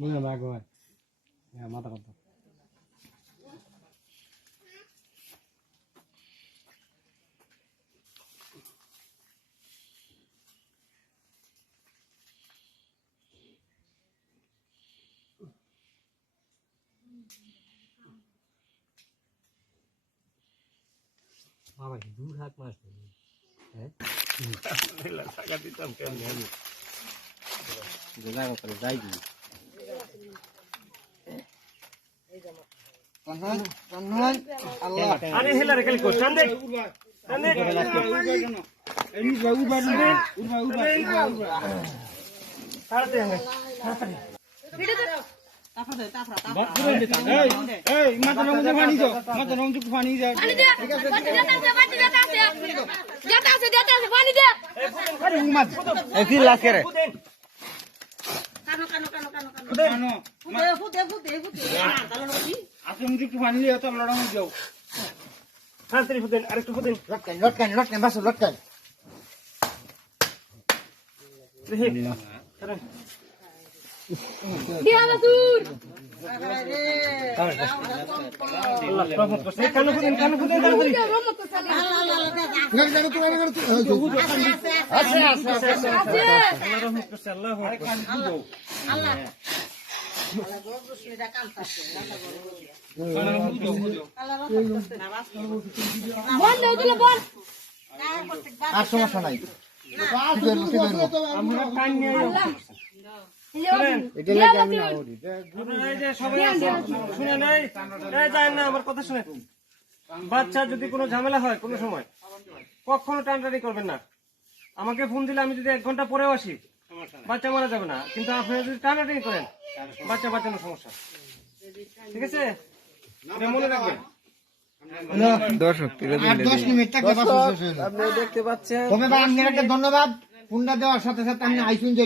মনে ভাগ হয় মাথা কথা বাবা দূর হাত মাস হ্যাঁ টাকা দিতাম কেমন আমি জায়গা করে যাই দি আল্লাহ আরে হেলা রে কালি কো সামনে সামনে এই বাবু বাবু উড়বা তাড়াতে হবে এই মাথা রঙে পানি দাও মাথা রঙে পানি দাও ঠিক আছে যেটা আছে পানি দে আরে উমাদ এই কি লাস করে কানো ফুদে তাহলে নকি আপনি মুজি একটু পানি দাও তো লড়া হয়ে যাও হ্যাঁ তেরি ফুদেন আরেকটু ফুদেন লটকান বাস লটকান দিয়া বাসুর আল্লাহ রহমত করছে কানো ফুদেন রহমত করছে আছে আল্লাহ রহমত করছে আল্লাহ আল্লাহ আর সমস্যা নাই আমার কথা শুনে বাচ্চা যদি কোনো ঝামেলা হয় কোনো সময় কখনো টানটানি করবেন না আমাকে ফোন দিলে আমি যদি 1 ঘন্টা পরেও আসি বাচ্চা মারা যাবে না কিন্তু আপনারা যদি টানাটানি করেন বাচ্চা বাঁচানোর সমস্যা ঠিক আছে মনে রাখবেন দেখতে পাচ্ছেন ধন্যবাদ পুন্ডা দেওয়ার সাথে সাথে আমি আইসুন যে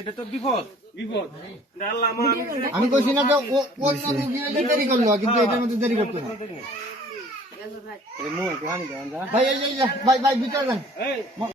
এটা তো বিপদ আমি কইছি না যে দেরি করলো কিন্তু এটার মধ্যে দেরি করতে না ভাই ভাই ভিতরে যান